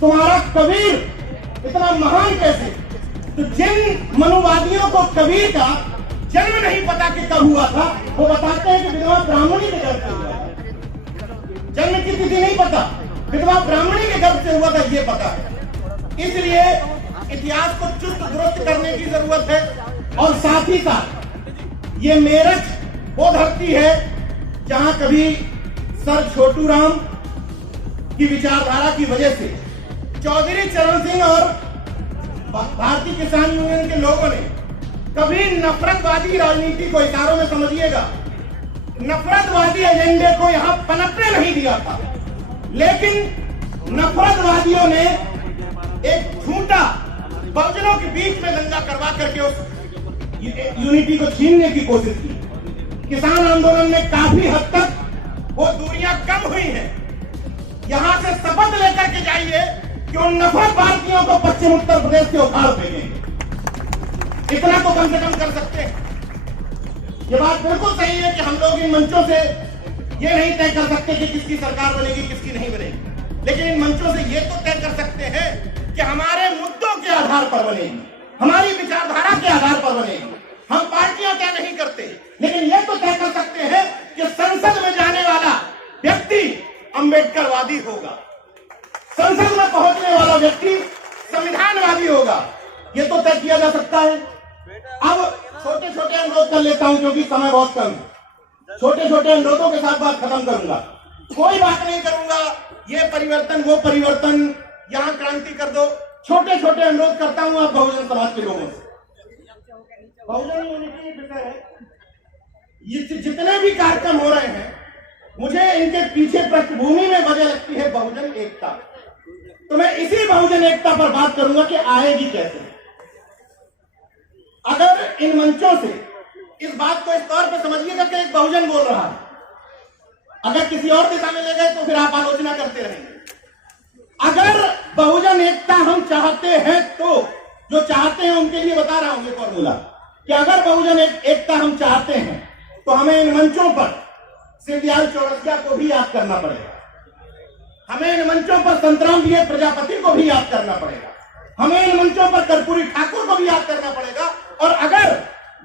तुम्हारा कबीर इतना महान कैसे? तो जिन मनुवादियों को कबीर का जन्म नहीं पता कि कब हुआ था, वो बताते हैं कि विधवा ब्राह्मणी के गर्भ से हुआ था। जन्म की तिथि नहीं पता, विधवा ब्राह्मणी के गर्भ से हुआ था ये पता है। इसलिए इतिहास को चुस्त दुरुस्त करने की जरूरत है। और साथ ही साथ ये मेरठ वो धरती है जहां कभी सर छोटू राम की विचारधारा की वजह से चौधरी चरण सिंह और भारतीय किसान यूनियन के लोगों ने कभी नफरतवादी राजनीति को, इशारों में समझिएगा, नफरतवादी एजेंडे को यहां पनपने नहीं दिया था। लेकिन नफरतवादियों ने एक झूठा बहुजनों के बीच में दंगा करवा करके उस यूनिटी को छीनने की कोशिश की। किसान आंदोलन में काफी हद तक वो दूरियां कम हुई हैं। यहां से शपथ लेकर के जाइए कि उन नफरत भारतीयों को पश्चिम उत्तर प्रदेश से उखाड़ फेंकेंगे। इतना तो कम से कम कर सकते हैं। ये बात बिल्कुल सही है कि हम लोग इन मंचों से ये नहीं तय कर सकते कि किसकी सरकार बनेगी, किसकी नहीं बनेगी, लेकिन इन मंचों से ये तो तय कर सकते हैं कि हमारे मुद्दों के आधार पर बनेगी, हमारी विचारधारा के आधार पर बनेगी। हम पार्टियां क्या नहीं करते, लेकिन ये तो तय कर सकते हैं कि संसद में जाने वाला व्यक्ति अंबेडकरवादी होगा, संसद में पहुंचने वाला व्यक्ति संविधानवादी होगा। ये तो तय किया जा सकता है। अब छोटे छोटे अनुरोध कर लेता हूं क्योंकि समय बहुत कम है। छोटे छोटे अनुरोधों के साथ बात खत्म करूंगा। कोई बात नहीं करूंगा ये परिवर्तन वो परिवर्तन, यहां क्रांति कर दो। छोटे छोटे अनुरोध करता हूं आप बहुजन समाज के लोगों से। बहुजन यूनिटी विषय है, ये जितने भी कार्यक्रम हो रहे हैं, मुझे इनके पीछे पृष्ठभूमि में वजह लगती है बहुजन एकता। तो मैं इसी बहुजन एकता पर बात करूंगा कि आएगी कैसे। अगर इन मंचों से इस बात को इस तौर पर समझिएगा कि एक बहुजन बोल रहा है, अगर किसी और दिशा में ले गए तो फिर आप आलोचना करते रहेंगे। अगर बहुजन एकता हम चाहते हैं तो जो चाहते हैं उनके लिए बता रहा हूं ये फॉर्मूला कि अगर बहुजन एकता हम चाहते हैं तो हमें इन मंचों पर सिंधियाल चौरसिया को भी याद करना पड़ेगा, हमें इन मंचों पर संतराम बीए प्रजापति को भी याद करना पड़ेगा, हमें इन मंचों पर कर्पूरी ठाकुर को भी याद करना पड़ेगा। और अगर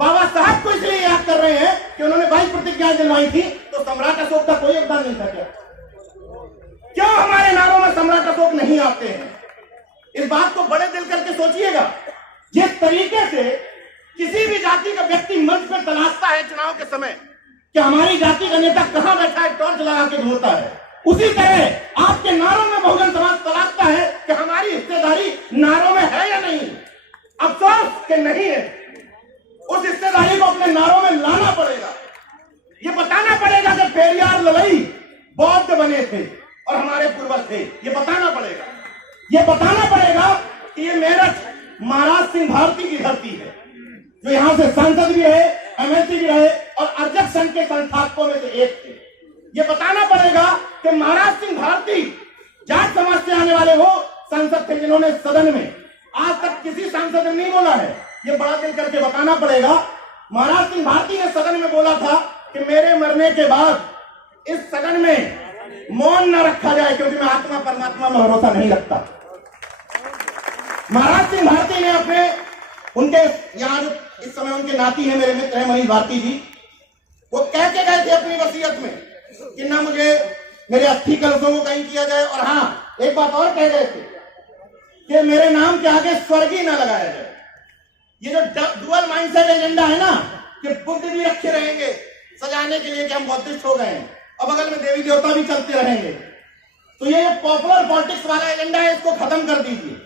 बाबा साहब को इसलिए याद कर रहे हैं कि उन्होंने 22 प्रतिज्ञाएं दिलवाई थी, तो सम्राट अशोक का कोई योगदान नहीं था क्या? क्यों हमारे नारों में सम्राट अशोक नहीं आते हैं? इस बात को बड़े दिल करके सोचिएगा। जिस तरीके से किसी भी जाति का व्यक्ति मंच पर तलाशता है चुनाव के समय कि हमारी जाति का नेता कहां बैठा है, टॉर्च लगा के ढूंढता है, उसी तरह आपके नारों में बहुजन समाज तलाशता है कि हमारी हिस्सेदारी नारों में है या नहीं। अफसोस कि नहीं है। उस हिस्सेदारी को अपने नारों में लाना पड़ेगा। ये बताना पड़ेगा कि पेरियार ललई बौद्ध बने थे और हमारे पूर्वज थे। ये बताना पड़ेगा। ये बताना पड़ेगा कि ये मेरठ महाराज सिंह भारती की धरती है, जो यहां से सांसद भी रहे, एमएलसी भी रहे और अर्जक संघ के संस्थापकों में से एक थे। ये बताना पड़ेगा कि महाराज सिंह भारती जाट समाज से आने वाले वो सांसद थे जिन्होंने सदन में आज तक किसी सांसद ने नहीं बोला है। ये बड़ा दिल करके बताना पड़ेगा। महाराज सिंह भारती ने सदन में बोला था कि मेरे मरने के बाद इस सदन में मौन न रखा जाए क्योंकि मैं आत्मा परमात्मा में भरोसा नहीं रखता। महाराज सिंह भारती ने अपने उनके यहाँ जो इस समय उनके नाती है, मेरे मित्र हैं मनीष भारती जी, वो कह के गए थे अपनी वसीयत में कि ना मुझे मेरे अस्थि कलशों को कहीं किया जाए, और हाँ एक बात और कह गए थे कि मेरे नाम के आगे स्वर्गीय ना लगाया जाए। ये जो डुअल माइंडसेट एजेंडा है ना कि बुद्ध भी रखे रहेंगे सजाने के लिए कि हम बौद्धिस्ट हो गए हैं और बगल में देवी देवता भी चलते रहेंगे, तो ये पॉपुलर पॉलिटिक्स वाला एजेंडा है, इसको खत्म कर दीजिए।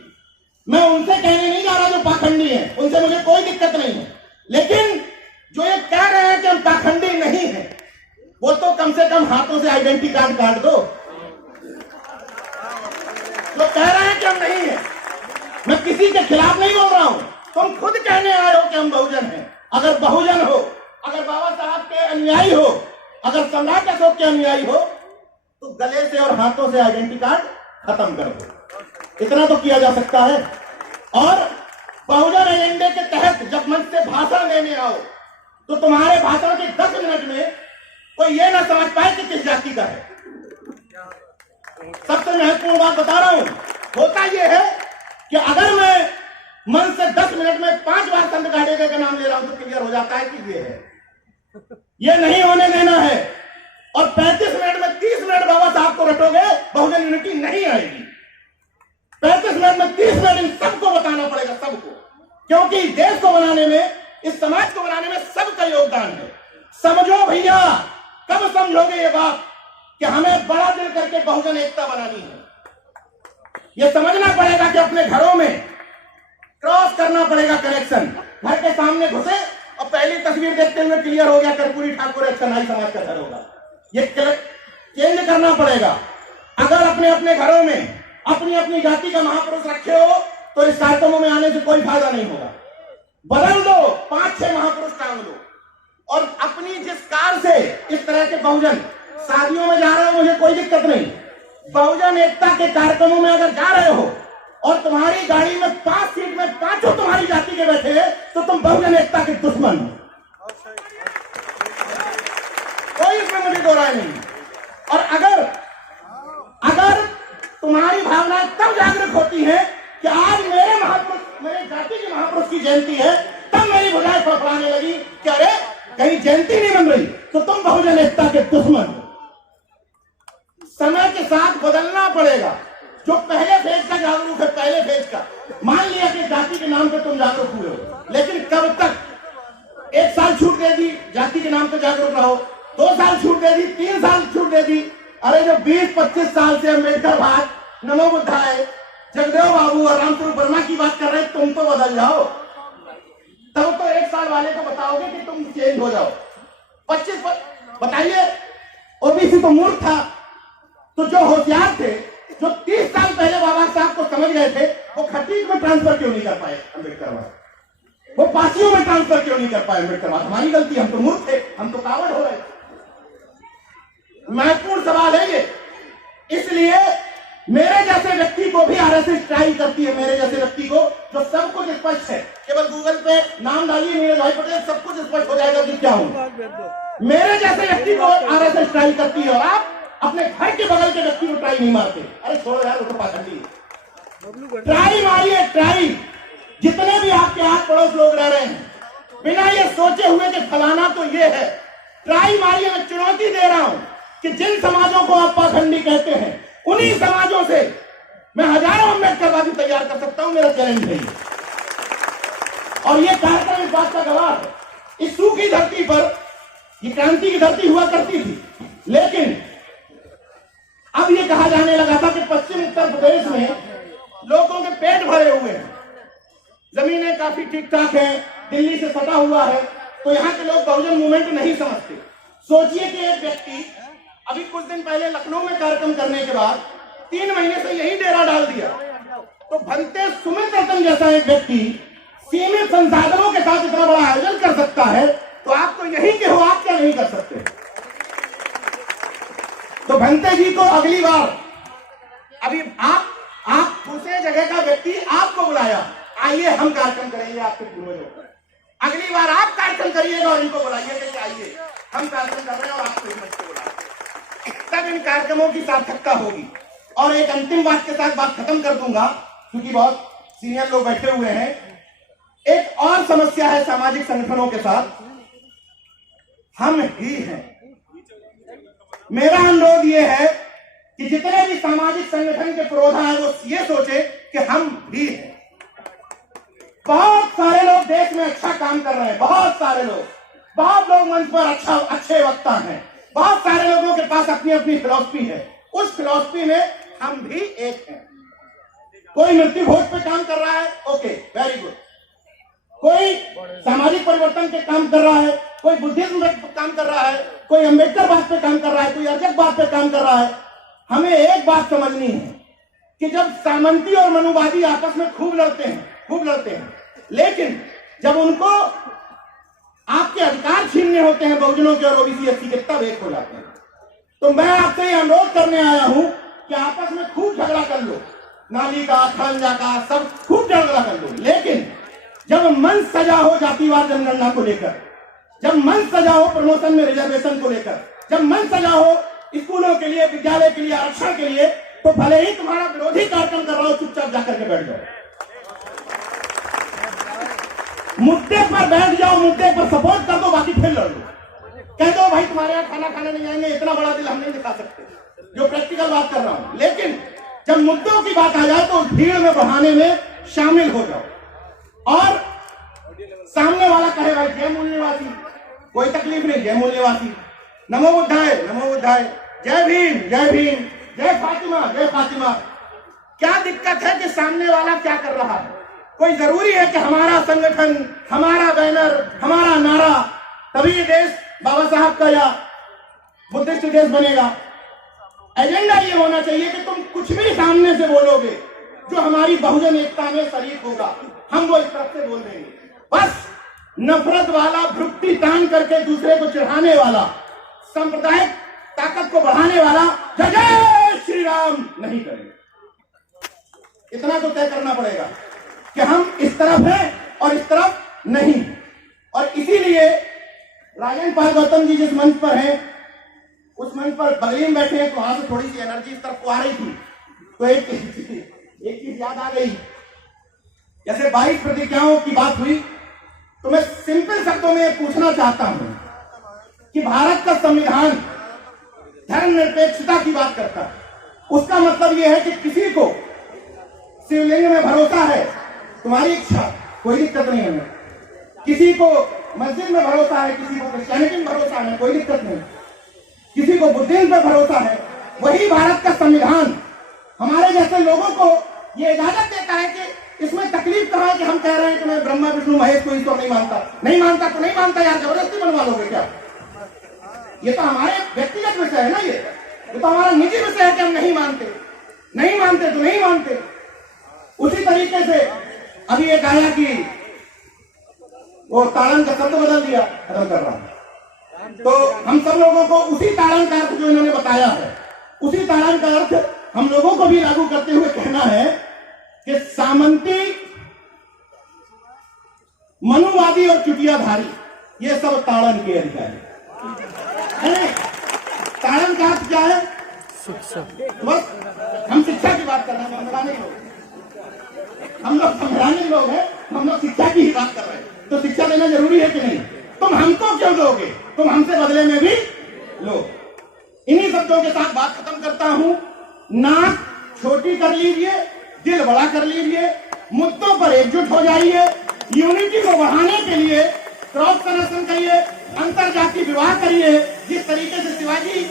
मैं उनसे कहने नहीं जा रहा जो पाखंडी है, उनसे मुझे कोई दिक्कत नहीं है, लेकिन जो ये कह रहे हैं कि हम पाखंडी नहीं है, वो तो कम से कम हाथों से आइडेंटिटी कार्ड काट दो। जो कह रहे हैं कि हम नहीं है, मैं किसी के खिलाफ नहीं बोल रहा हूं, तुम खुद कहने आए हो कि हम बहुजन हैं। अगर बहुजन हो, अगर बाबा साहब के अनुयायी हो, अगर सम्राट अशोक के अनुयायी हो, तो गले से और हाथों से आइडेंटिटी कार्ड खत्म कर दो। इतना तो किया जा सकता है। और बहुजन एजेंडे के तहत जब मंच से भाषण देने आओ तो तुम्हारे भाषण के 10 मिनट में कोई ये ना समझ पाए कि किस जाति का है। सबसे महत्वपूर्ण बात बता रहा हूं, होता यह है कि अगर मैं मन से 10 मिनट में 5 बार संत गाड़ेकर का नाम ले रहा हूं तो क्लियर हो जाता है कि ये है। ये नहीं होने देना है। और 35 मिनट में 30 मिनट बाबा साहब को रटोगे, बहुजन यूनिटी नहीं आएगी। 35 मिनट में 30 मिनट इन सबको बताना पड़ेगा, सबको, क्योंकि देश को बनाने में, इस समाज को बनाने में सबका योगदान है। समझो भैया, कब समझोगे ये बात कि हमें बड़ा दिल करके बहुजन एकता बनानी है। ये समझना पड़ेगा कि अपने घरों में क्रॉस करना पड़ेगा कनेक्शन। घर के सामने घुसे और पहली तस्वीर देखते हुए क्लियर हो गया कर्पूरी ठाकुर चन्नाई समाज का घर होगा। ये चेंज करना पड़ेगा। अगर अपने अपने घरों में अपनी अपनी जाति का महापुरुष रखे हो तो इस कार्यक्रमों में आने से कोई फायदा नहीं होगा। बदल दो, 5-6 महापुरुष टांग लो। और अपनी जिस कार से इस तरह के बहुजन शादियों में जा रहे हो, मुझे कोई दिक्कत नहीं। बहुजन एकता के कार्यक्रमों में अगर जा रहे हो और तुम्हारी गाड़ी में 5 सीट में 5 तुम्हारी जाति के बैठे हैं तो तुम बहुजन एकता के दुश्मन हो। कोई इसमें मुझे दो राय नहीं। और अगर तुम्हारी भावनाएं तब जागरूक होती है कि आज मेरे महापुरुष, मेरे जाति के महापुरुष की जयंती है, तब मेरी भुजाएं फड़फड़ाने लगी कि अरे कहीं जयंती नहीं बन रही, तो तुम बहुजन एकता के दुश्मन हो। समय के साथ बदलना पड़ेगा। जो पहले फेज का जागरूक है, पहले फेज का, मान लिया कि जाति के नाम पे तुम जागरूक हुए हो, लेकिन कब तक? 1 साल छूट दे दी, जाति के नाम पे जागरूक रहो। 2 साल छूट दे दी, 3 साल छूट दे दी। अरे जो 20-25 साल से अम्बेडकर भाग, नमो बुद्धाय, जगदेव बाबू और रामस्वरूप वर्मा की बात कर रहे, तुम तो बदल जाओ। तब तो 1 साल वाले को बताओगे कि तुम चेंज हो जाओ। 25 बताइए, ओबीसी तो मूर्ख था, तो जो होशियार थे, जो 30 साल पहले बाबा साहब को समझ गए थे, वो खटीक में ट्रांसफर क्यों नहीं कर पाए अम्बेडकर वहां? वो पासियों में ट्रांसफर क्यों नहीं कर पाए अम्बेडकर वहां? हमारी गलती, हम तो मूर्ख थे, हम तो कावड़ हो रहे थे। महत्वपूर्ण सवाल है ये। इसलिए मेरे जैसे व्यक्ति को भी आरएसएस ट्राई करती है, मेरे जैसे व्यक्ति को जो सब कुछ स्पष्ट है। केवल गूगल पे नाम डालिए नीरज भाई पटेल, सब कुछ स्पष्ट हो जाएगा कि क्या हूं। मेरे जैसे व्यक्ति को आरएसएस ट्राई करती है और आप अपने घर के बगल के व्यक्ति को ट्राई नहीं मारते। अरे छोड़ो यार, वो तो पाखंडी है। ट्राई मारिए, ट्राई। जितने भी आपके आस पड़ोस लोग रह रहे हैं, बिना ये सोचे हुए कि फलाना तो ये है, ट्राई मारिए। मैं चुनौती दे रहा हूं कि जिन समाजों को आप पाखंडी कहते हैं, उन्हीं समाजों से मैं हजारों अम्बेडकरवादी तैयार कर सकता हूं। मेरा चैलेंज है और ये कार्यक्रम इस बात का गवाह है। इस सूखी धरती पर ये क्रांति की धरती हुआ करती थी, लेकिन अब ये कहा जाने लगा था कि पश्चिम उत्तर प्रदेश में लोगों के पेट भरे हुए हैं, जमीनें काफी ठीक ठाक हैं, दिल्ली से सटा हुआ है, तो यहाँ के लोग बहुजन मूवमेंट नहीं समझते। सोचिए कि एक व्यक्ति अभी कुछ दिन पहले लखनऊ में कार्यक्रम करने के बाद 3 महीने से यही डेरा डाल दिया, तो भंते सुमित रतन जैसा एक व्यक्ति सीमित संसाधनों के साथ इतना बड़ा आयोजन कर सकता है, तो आप तो यही के हो, आप क्या नहीं कर सकते? तो भंते जी को अगली बार, अभी आप दूसरे जगह का व्यक्ति आपको बुलाया, आइए हम कार्यक्रम करेंगे आपके पूर्वजों का। अगली बार आप कार्यक्रम करिएगा और इनको बुलाइए कि आइए हम कार्यक्रम कर रहे हैं और आपको हिम्मत से बुलाएंगे। तब इन कार्यक्रमों की सार्थकता होगी। और एक अंतिम बात के साथ बात खत्म कर दूंगा, क्योंकि बहुत सीनियर लोग बैठे हुए हैं। एक और समस्या है सामाजिक संगठनों के साथ, हम ही हैं। मेरा अनुरोध यह है कि जितने भी सामाजिक संगठन के पुरोधा है वो ये सोचे कि हम भी हैं। बहुत सारे लोग देश में अच्छा काम कर रहे हैं, बहुत सारे लोग, बहुत लोग मंच पर अच्छे वक्ता हैं, बहुत सारे लोगों के पास अपनी अपनी फिलॉसफी है। उस फिलॉसफी में हम भी एक हैं। कोई मृत्यु भोज पे काम कर रहा है, ओके, वेरी गुड। कोई सामाजिक परिवर्तन के काम कर रहा है, कोई बुद्धिज्म पे काम कर रहा है, कोई अम्बेडकर बात पे काम कर रहा है, कोई अर्जक बात पे काम कर रहा है। हमें एक बात समझनी है कि जब सामंती और मनुवादी आपस में खूब लड़ते हैं, लेकिन जब उनको आपके अधिकार छीनने होते हैं बहुजनों के और ओबीसी एससी के, तब एक हो जाते हैं। तो मैं आपसे ये अनुरोध करने आया हूं कि आपस में खूब झगड़ा कर लो, नाली का, खंजा का, सब खूब झगड़ा कर लो, लेकिन जब मन सजा हो जातिवाद जनगणना को लेकर, जब मन सजा हो प्रमोशन में रिजर्वेशन को लेकर, जब मन सजा हो स्कूलों के लिए, विद्यालय के लिए, आरक्षण के लिए, तो भले ही तुम्हारा विरोधी कार्यक्रम कर रहा हो, चुपचाप जाकर के बैठ जाओ, मुद्दे पर बैठ जाओ, मुद्दे पर सपोर्ट कर दो, बाकी फिर लड़ लो। कह दो भाई तुम्हारे यहाँ खाना खाने नहीं आएंगे, इतना बड़ा दिल हम नहीं दिखा सकते, जो प्रैक्टिकल बात कर रहा हूं। लेकिन जब मुद्दों की बात आ जाए तो भीड़ में बढ़ाने में शामिल हो जाओ। और सामने वाला कहे भाई जय मूल्यवासी, कोई तकलीफ नहीं, जय मूल्यवासी, नमो बुद्धाय, नमो बुद्धाय, जय भीम, जय भीम, जय फातिमा, जय फातिमा। क्या दिक्कत है कि सामने वाला क्या कर रहा है? कोई जरूरी है कि हमारा संगठन, हमारा बैनर, हमारा नारा तभी ये देश बाबा साहब का या बुद्धिस्ट देश बनेगा? एजेंडा ये होना चाहिए कि तुम कुछ भी सामने से बोलोगे जो हमारी बहुजन एकता में शरीक होगा, हम वो इस तरफ से बोल देंगे। बस नफरत वाला, भ्रुक्ति तान करके दूसरे को चिढ़ाने वाला, सांप्रदायिक ताकत को बढ़ाने वाला जय जय श्री राम नहीं करेंगे। इतना तो तय करना पड़ेगा कि हम इस तरफ हैं और इस तरफ नहीं। और इसीलिए राजेंद्र पाल गौतम जी जिस मंच पर हैं, उस मंच पर बगली में बैठे हैं, तो वहां से थोड़ी सी एनर्जी इस तरफ को आ रही थी, तो एक चीज याद आ गई। जैसे 22 प्रतिज्ञाओं की बात हुई, तो मैं सिंपल शब्दों में पूछना चाहता हूं कि भारत का संविधान धर्मनिरपेक्षता की बात करता है। उसका मतलब यह है कि किसी को शिवलिंग में भरोसा है, तुम्हारी इच्छा, कोई दिक्कत नहीं है। किसी को मस्जिद में भरोसा है, किसी को क्रिश्चियनिटी में भरोसा है, कोई दिक्कत नहीं। किसी को बुद्धिज्म पे भरोसा है, वही भारत का संविधान हमारे जैसे लोगों को ये इजाजत देता है कि इसमें तकलीफ कहा है कि हम कह रहे हैं कि मैं ब्रह्मा विष्णु महेश को ईश्वर नहीं मानता। नहीं मानता तो नहीं मानता यार, जबरदस्ती बनवा लोगे क्या? ये तो हमारे व्यक्तिगत विषय है ना, ये तो हमारा निजी विषय है कि हम नहीं मानते। नहीं मानते तो नहीं मानते। उसी तरीके से अभी एक आया कि वो ताड़न का शब्द बदल दिया, खत्म कर रहा हूं, तो हम सब लोगों को उसी ताड़न का अर्थ जो इन्होंने बताया है, उसी ताड़न का अर्थ हम लोगों को भी लागू करते हुए कहना है कि सामंती, मनुवादी और चुटियाधारी ये सब ताड़न के अधिकारी है। ताड़न का अर्थ क्या है? बस हम शिक्षा की बात कर रहे हैं, संवैधानिक लोग, हम लोग संवैधानिक लोग हैं, हम लोग शिक्षा की ही बात कर रहे हैं। तो शिक्षा देना जरूरी है कि नहीं? तुम हमको क्यों दोगे, तुम हमसे बदले में भी लो। इन्हीं शब्दों के साथ बात खत्म करता हूं। नाक छोटी कर लीजिए, दिल बड़ा कर लीजिए, मुद्दों पर एकजुट हो जाइए, यूनिटी को बढ़ाने के लिए क्रॉस कनेक्शन करिए, अंतरजातीय विवाह करिए। जिस तरीके से शिवाजी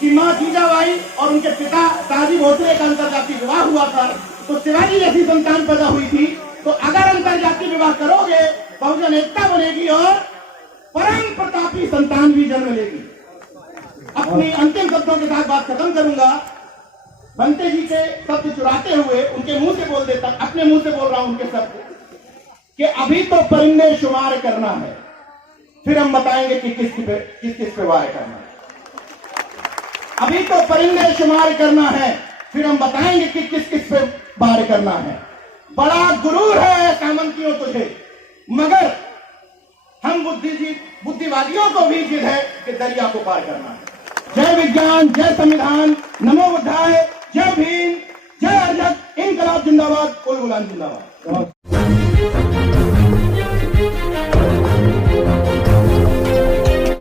की मां जीजाबाई और उनके पिता दादी भोसले का अंतरजातीय विवाह हुआ था, तो शिवाजी जैसी संतान पैदा हुई थी। तो अगर अंतरजातीय विवाह करोगे, बहुजन एकता बनेगी और परम प्रतापी संतान भी जन्म लेगी। अपनी अंतिम शब्दों के साथ बात खत्म करूंगा। बंते जी के शब्द चुराते हुए उनके मुंह से बोल देता, अपने मुंह से बोल रहा हूं उनके शब्द, कि अभी तो परिंदे शुमार करना है, फिर हम बताएंगे कि किस किस पे वार करना है। अभी तो परिंदे शुमार करना है, फिर हम बताएंगे कि किस किस पे वार करना है। बड़ा गुरूर है सामंतियों तुझे, मगर हम बुद्धिवादियों को भी जिद है कि दरिया को पार करना है। जय विज्ञान, जय संविधान, नमो बुद्धाय, जय भीम, जय अर्जक, इनकलाब जिंदाबाद, कुल गुलाम जिंदाबाद।